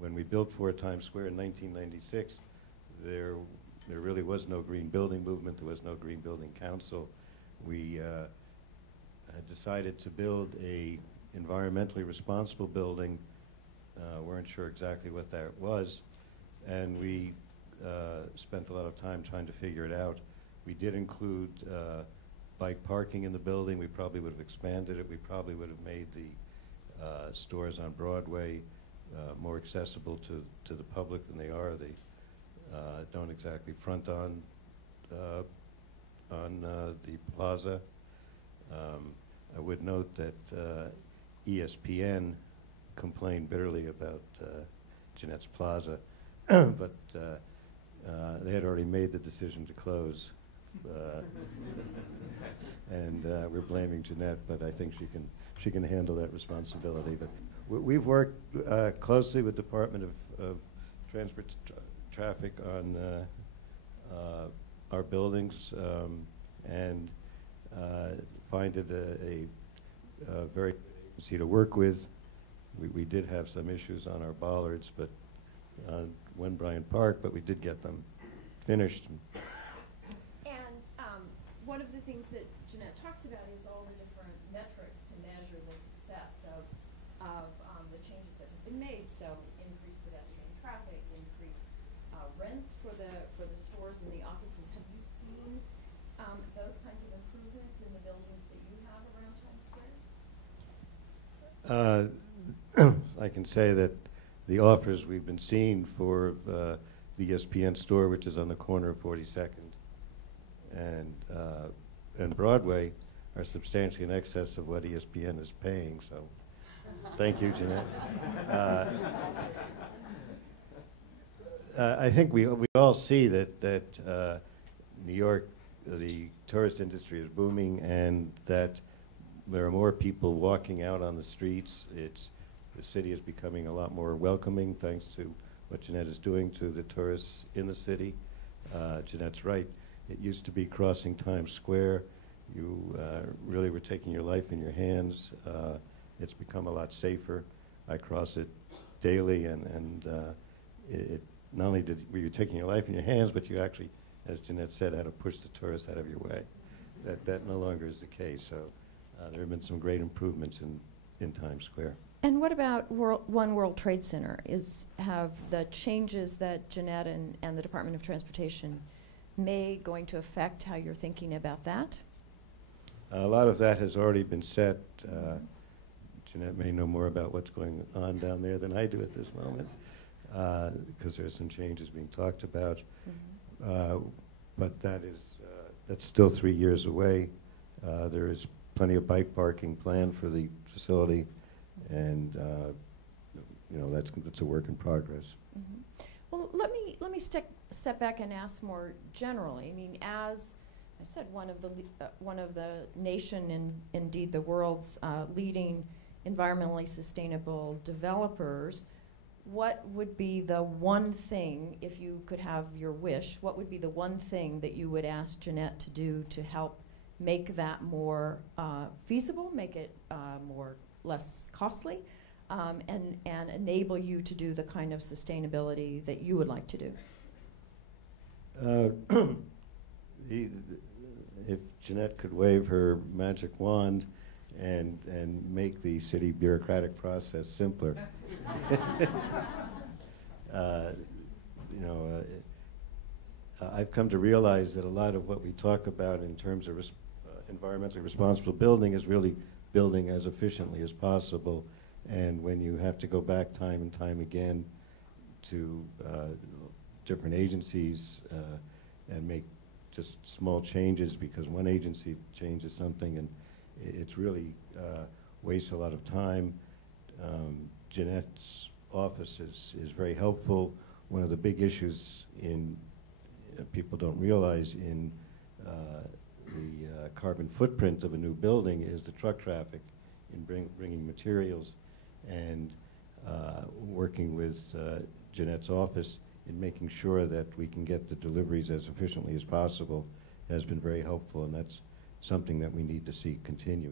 when we built 4 Times Square in 1996, there really was no green building movement. There was no green building council. We had decided to build a environmentally responsible building. Weren't sure exactly what that was, and we spent a lot of time trying to figure it out. We did include bike parking in the building. We probably would have expanded it. We probably would have made the stores on Broadway more accessible to the public than they are. They don't exactly front on the plaza. I would note that ESPN complained bitterly about Jeanette's Plaza, but they had already made the decision to close. And we're blaming Jeanette, but I think she can handle that responsibility. But we've worked closely with Department of Traffic on our buildings, and find it a very good agency to work with. We did have some issues on our bollards, but One Bryant Park, but we did get them finished. One of the things that Jeanette talks about is all the different metrics to measure the success of the changes that has been made. So increased pedestrian traffic, increased rents for the stores and the offices. Have you seen those kinds of improvements in the buildings that you have around Times Square? I can say that the offers we've been seeing for the ESPN store, which is on the corner of 42nd and Broadway, are substantially in excess of what ESPN is paying. So, thank you, Jeanette. I think we all see that New York, the tourist industry is booming, and that there are more people walking out on the streets. The city is becoming a lot more welcoming, thanks to what Jeanette is doing to the tourists in the city. Jeanette's right. It used to be crossing Times Square. You really were taking your life in your hands. It's become a lot safer. I cross it daily, and it not only were you taking your life in your hands, but you actually, as Jeanette said, had to push the tourists out of your way. That no longer is the case. So there have been some great improvements in Times Square. And what about One World Trade Center? Have the changes that Jeanette and the Department of Transportation made going to affect how you're thinking about that? A lot of that has already been set. Jeanette may know more about what's going on down there than I do at this moment, because there's some changes being talked about. But that's still 3 years away. There is plenty of bike parking planned for the facility, and that's a work in progress. Well, let me step back and ask more generally. I mean, as I said, one of the nation and indeed the world's leading environmentally sustainable developers, what would be the one thing, if you could have your wish, what would be the one thing that you would ask Jeanette to do to help make that more feasible, make it less costly, and enable you to do the kind of sustainability that you would like to do? If Jeanette could wave her magic wand and make the city bureaucratic process simpler. I've come to realize that a lot of what we talk about in terms of environmentally responsible building is really building as efficiently as possible. And when you have to go back time and time again to different agencies and make just small changes because one agency changes something, and it's really wastes a lot of time. Jeanette's office is very helpful. One of the big issues people don't realize in the carbon footprint of a new building is the truck traffic in bringing materials, and working with Jeanette's office in making sure that we can get the deliveries as efficiently as possible has been very helpful, and that's something that we need to see continue.